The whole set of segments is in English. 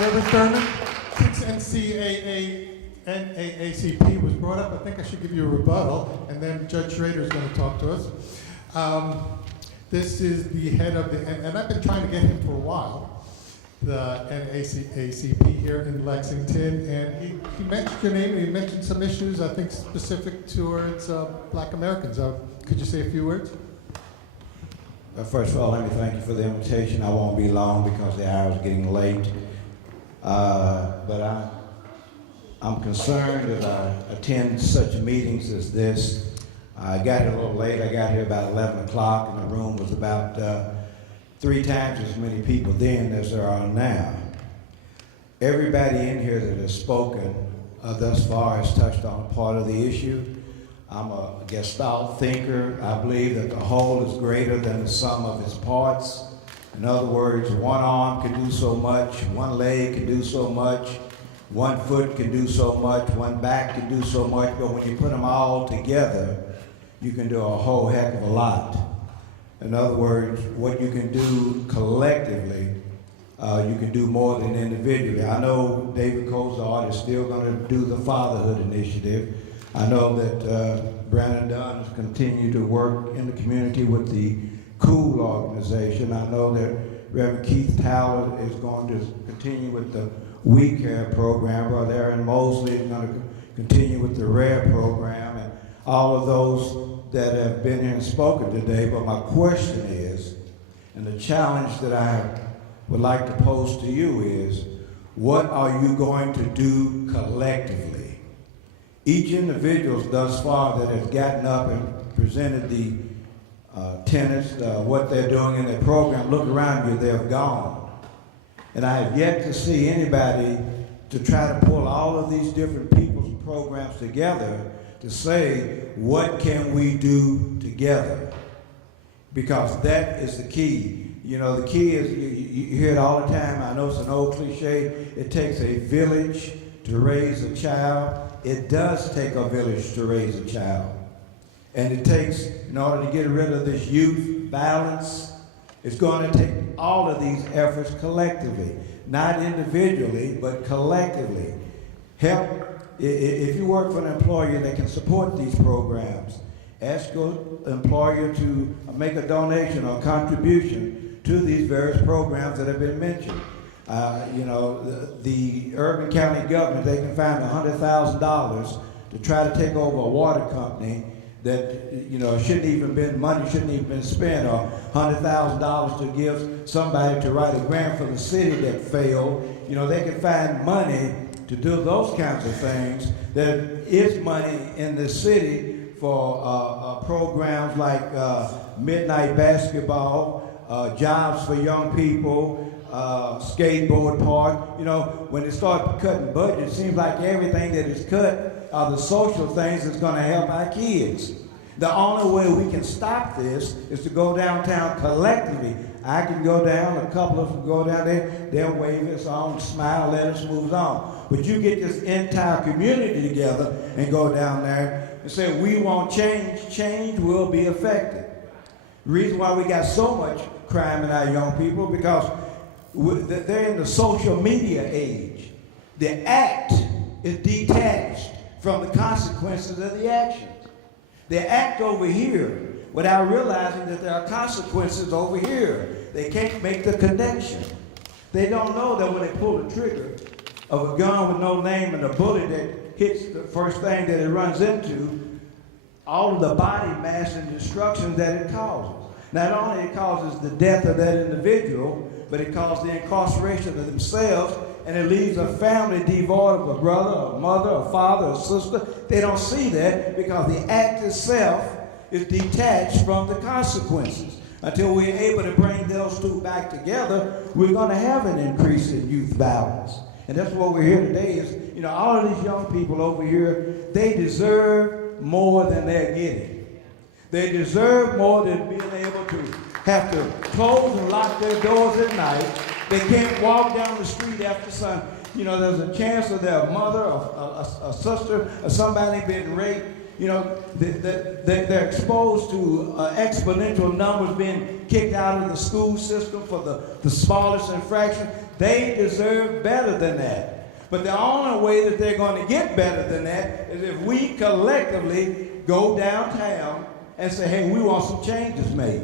Reverend Thurman, since NAACP was brought up, I think I should give you a rebuttal, and then Judge Schrader is going to talk to us. This is the head of the, and I've been trying to get him for a while, the NAACP here in Lexington, and he mentioned your name, and he mentioned some issues, I think, specific towards Black Americans. Could you say a few words? First of all, let me thank you for the invitation. I won't be long because the hour is getting late. But I'm concerned as I attend such meetings as this. I got here a little late. I got here about 11 o'clock, and the room was about 3 times as many people then as there are now. Everybody in here that has spoken thus far has touched on a part of the issue. I'm a Gestalt thinker. I believe that the whole is greater than the sum of its parts. In other words, one arm can do so much, one leg can do so much, one foot can do so much, one back can do so much, but when you put them all together, you can do a whole heck of a lot. In other words, what you can do collectively, you can do more than individually. I know David Cozart is still going to do the Fatherhood Initiative. I know that Brandon Dunn has continued to work in the community with the Cool organization. I know that Reverend Keith Towler is going to continue with the We Care program. Brother Aaron Mosley is going to continue with the RARE program, and all of those that have been here and spoken today. But my question is, and the challenge that I would like to pose to you is, what are you going to do collectively? Each individual thus far that has gotten up and presented the tenants, what they're doing in their program, look around you, they're gone. And I have yet to see anybody to try to pull all of these different people's programs together to say, what can we do together? Because that is the key. You know, the key is, you hear it all the time, I know it's an old cliche, it takes a village to raise a child. It does take a village to raise a child. And it takes, in order to get rid of this youth violence, it's going to take all of these efforts collectively, not individually, but collectively. Help, if you work for an employer that can support these programs, ask your employer to make a donation or contribution to these various programs that have been mentioned. You know, the urban county government, they can find $100,000 to try to take over a water company that, you know, shouldn't even been spent, or $100,000 to give somebody to write a grant for the city that failed. You know, they can find money to do those kinds of things. There is money in the city for programs like midnight basketball, jobs for young people, skateboard park. You know, when they start cutting budgets, it seems like everything that is cut are the social things that's going to help our kids. The only way we can stop this is to go downtown collectively. I can go down, a couple of us can go down there, they'll wave us on, smile, let us move on. But you get this entire community together and go down there and say, we want change, change will be effective. The reason why we got so much crime in our young people, because they're in the social media age. The act is detached from the consequences of the actions. They act over here without realizing that there are consequences over here. They can't make the connection. They don't know that when they pull the trigger of a gun with no name and a bullet that hits the first thing that it runs into, all of the body mass and destruction that it causes. Not only it causes the death of that individual, but it causes the incarceration of themselves, and it leaves a family devoid of a brother, a mother, a father, a sister. They don't see that because the act itself is detached from the consequences. Until we're able to bring those two back together, we're going to have an increase in youth violence. And that's what we're here today is, you know, all of these young people over here, they deserve more than they're getting. They deserve more than being able to have to close and lock their doors at night. They can't walk down the street after sun. You know, there's a chance of their mother or a sister or somebody being raped, You know, they're exposed to exponential numbers being kicked out of the school system for the smallest infraction. They deserve better than that. But the only way that they're going to get better than that is if we collectively go downtown and say, hey, we want some changes made.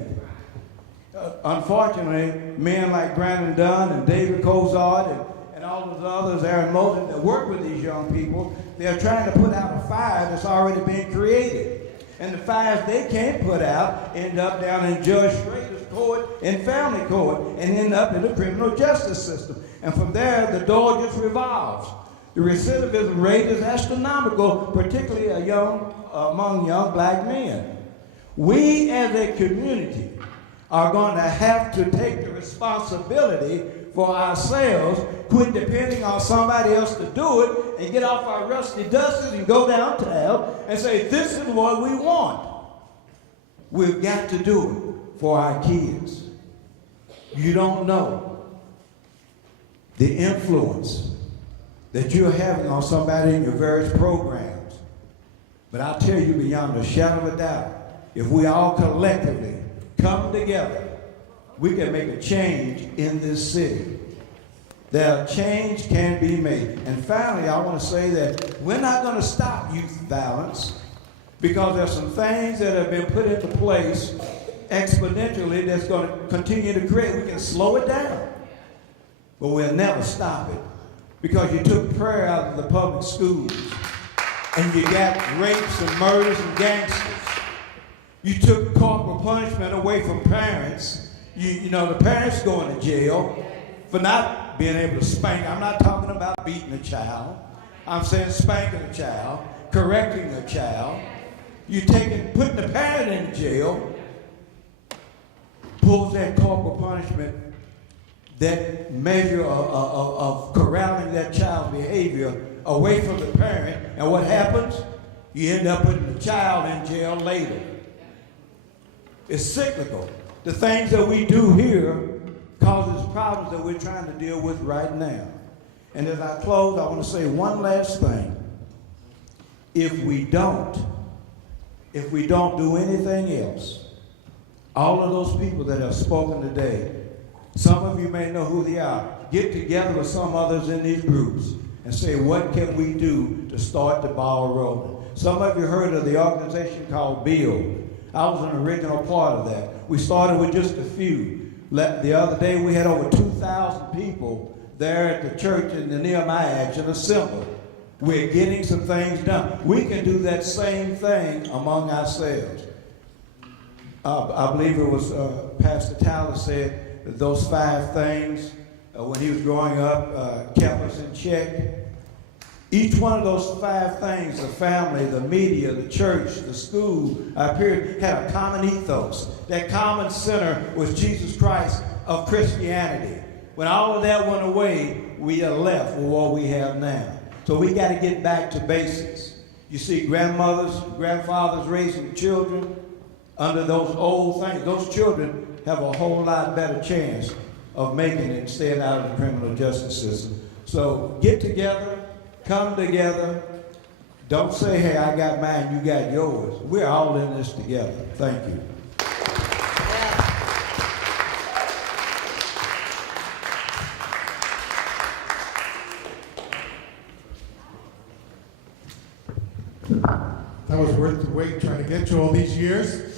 Unfortunately, men like Brandon Dunn and David Cozart and all those others, Aaron Mosen, that work with these young people, they're trying to put out a fire that's already been created. And the fires they can't put out end up down in Judge Schrader's court and family court and end up in the criminal justice system. And from there, the door just revolves. The recidivism rate is astronomical, particularly among young black men. We as a community are going to have to take the responsibility for ourselves, quit depending on somebody else to do it, and get off our rusty dusters and go downtown and say, this is what we want. We've got to do it for our kids. You don't know the influence that you're having on somebody in your various programs. But I'll tell you beyond a shadow of a doubt, if we all collectively come together, we can make a change in this city. That change can be made. And finally, I want to say that we're not going to stop youth violence because there's some things that have been put into place exponentially that's going to continue to create. We can slow it down, but we'll never stop it because you took prayer out of the public schools and you got rapes and murders and gangsters. You took corporal punishment away from parents. You know, the parents going to jail for not being able to spank. I'm not talking about beating a child. I'm saying spanking a child, correcting a child. You putting the parent in jail, pulls that corporal punishment, that measure of corralling that child's behavior away from the parent. And what happens? You end up putting the child in jail later. It's cyclical. The things that we do here causes problems that we're trying to deal with right now. And as I close, I want to say one last thing. If we don't do anything else, all of those people that have spoken today, some of you may know who they are, get together with some others in these groups and say, what can we do to start the ball rolling? Some of you heard of the organization called BUILD. I was an original part of that. We started with just a few. The other day we had over 2,000 people there at the church in the Nehemiah Action assembled. We're getting some things done. We can do that same thing among ourselves. I believe it was Pastor Tyler said that those 5 things when he was growing up kept us in check. Each one of those 5 things, the family, the media, the church, the school, our period, had a common ethos. That common center was Jesus Christ of Christianity. When all of that went away, we are left with what we have now. So we got to get back to basics. You see grandmothers, grandfathers raising children under those old things. Those children have a whole lot better chance of making it and staying out of the criminal justice system. So get together. Come together. Don't say, hey, I got mine, you got yours. We're all in this together. Thank you. That was worth the wait trying to get you all these years.